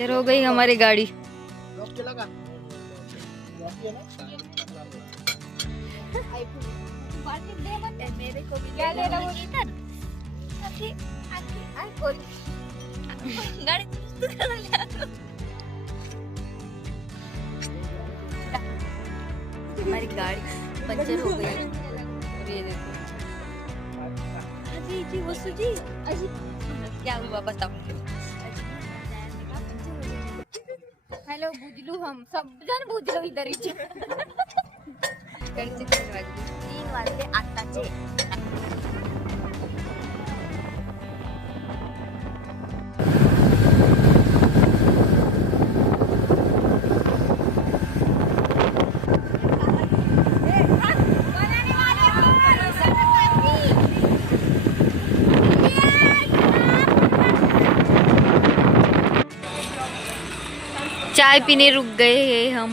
Puncture हो गई हमारी गाड़ी। मेरे को भी क्या ले रहा हूँ इधर गाड़ी हमारी गाड़ी पंचर हो गई। और ये देखो जी जी वसु जी क्या हुआ बताओ। हॅलो बुजलू हम सब जण बुजलो इधर इथे 3 वाजले आताचे। चाय पीने रुक गए हैं हम।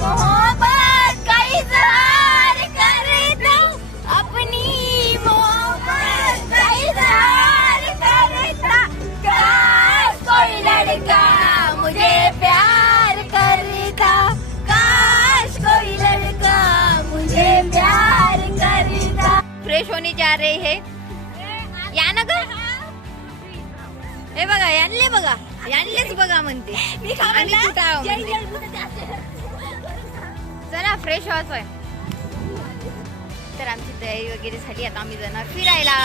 मोहब्बत का इजहार करता अपनी मोहब्बत का इजहार करता काश कोई लड़का मुझे प्यार करता काश कोई लड़का मुझे प्यार करता। फ्रेश होने जा रहे हैं या ना ग हे बघा यांले बघा यांलेच बघा म्हणते आम्ही कुठं आहो म्हणते. चला फ्रेश व्हायचं आहे. तर आमची तयारी वगैरे झाली. आता आम्ही जाणार फिरायला.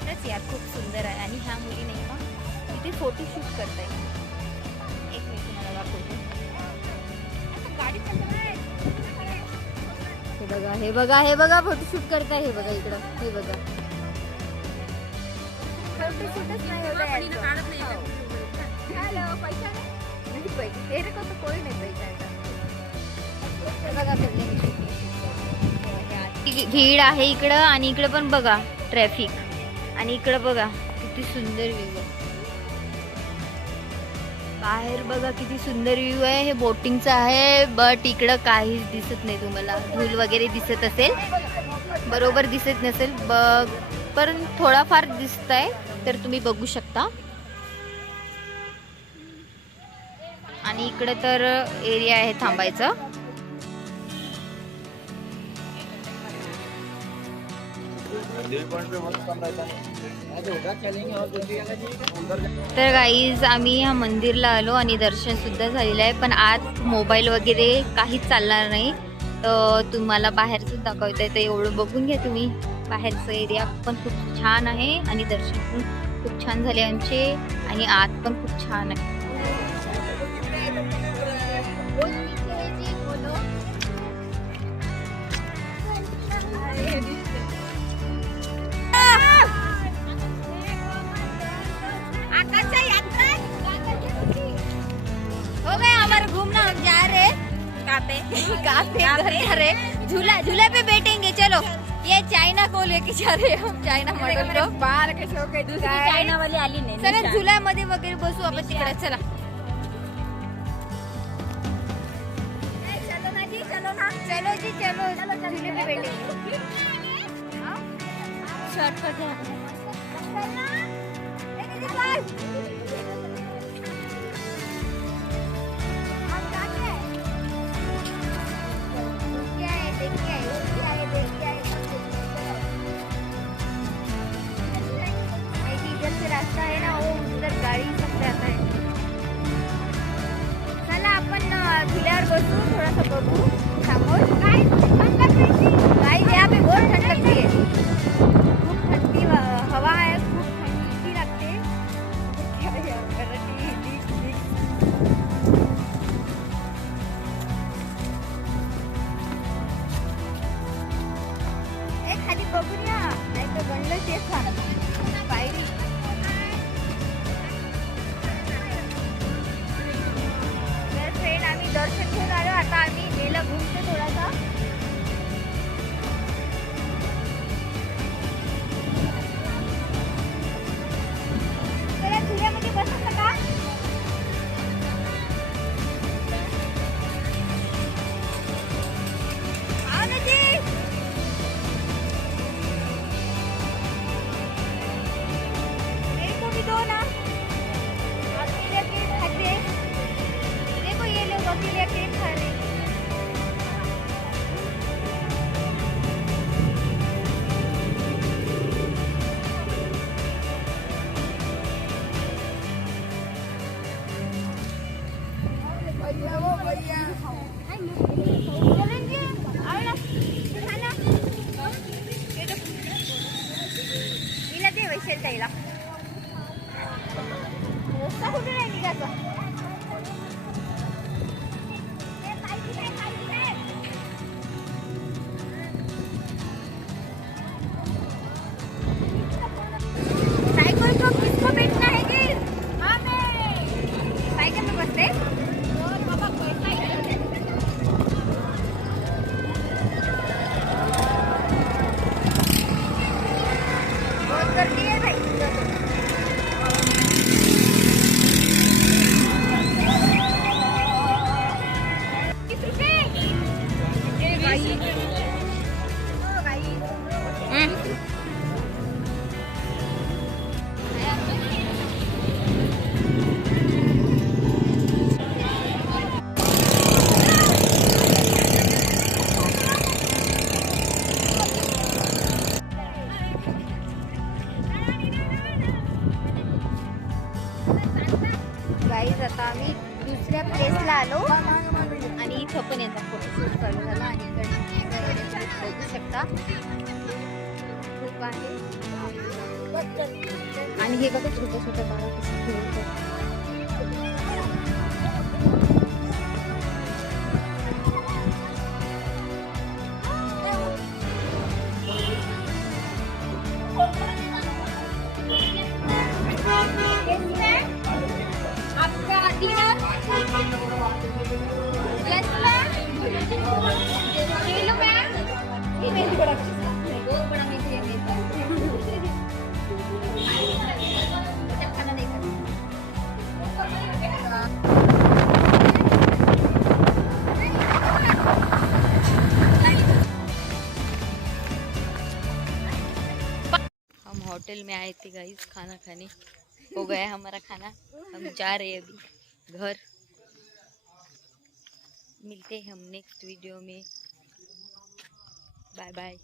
खरंच यार खूप सुंदर आहे. आणि ह्या मुली नाही का इथे फोटोशूट करताय. एक मिनिट तुम्हाला दाखवतो. हे बघा हे बघा हे बघा फोटोशूट करताय. हे बघा इकडं हे बघा फोटोशूटच नाही होत आहे. हेलो पैसा नहीं पैसे तेरे को तो कोई नहीं पैसा. बघा भीड आहे इकडं आणि इकडं पण बघा ट्रॅफिक. आणि इकडं बघा किती सुंदर व्ह्यू आहे. बाहेर बघा किती सुंदर व्ह्यू आहे. हे बोटिंगचं आहे बट इकडं काहीच दिसत नाही तुम्हाला. धूल वगैरे दिसत असेल बरोबर दिसत नसेल पण थोडाफार दिसत आहे तर तुम्ही बघू शकता. आणि इकडे तर एरिया आहे थांबायचं. तर गाईज आम्ही ह्या मंदिरला आलो आणि दर्शन सुद्धा झालेलं आहे. पण आज मोबाईल वगैरे काहीच चालणार नाही तर तुम्हाला बाहेरच दाखवता येतं. एवढं बघून घ्या तुम्ही. बाहेरचं एरिया पण खूप छान आहे आणि दर्शन पण खूप छान झाले आमचे. आणि आत पण खूप छान आहे. हो गया हमारा घूमना. हम जा रहे काफे झूला झूला पे बैठेंगे. चलो ये चाइना को लेके जा रहे हम. चाइना मॉडल को बार के शो के दूसरी चाइना वाली आली नाही. चला झुल्यामध्ये वगैरे बसू आपण तिकडे. चला चलो जी चलो झूले पे बैठेंगे. शॉर्ट कर दे. रास्ता है ना वो उधर गाड़ी सबसे आता है. चला आपण झुल्यावर बसू. थोडासा बघू समोर. गाइस यहाँ पे बहुत ठंड लगती है. खूप ठंडी हवा है. खूप थंडी लागते. खाली बघूया नाही तर बनलं तेच पायरी. फ्रेंड आम्ही दर्शन घेऊन आलो. आता आम्ही मेला घुमतो थोडासा. असं. सायकल को किसको बैठना है गिर? सायकल में बसते? बहुत गर्दी है भाई. 20 रुपये. गाईज आता आम्ही दुसऱ्या प्लेसला आलो आणि इथं पण येतात फोटोशूट चालू झाला आणि इकडे बघू शकता खूप आहे आणि हे बघा छोट्या छोट्या बाळा कसं खेळतात. आपका डिनर यस मैम. ले लो मैम. ये मेहंदी बड़ा बहुत बड़ा मेहंदी है. खाना नहीं करना. हम होटल में आए थे गाइस खाना खाने. हो गया हमारा खाना. हम जा रहे हैं अभी घर. मिलते हैं हम नेक्स्ट वीडियो में. Bye bye.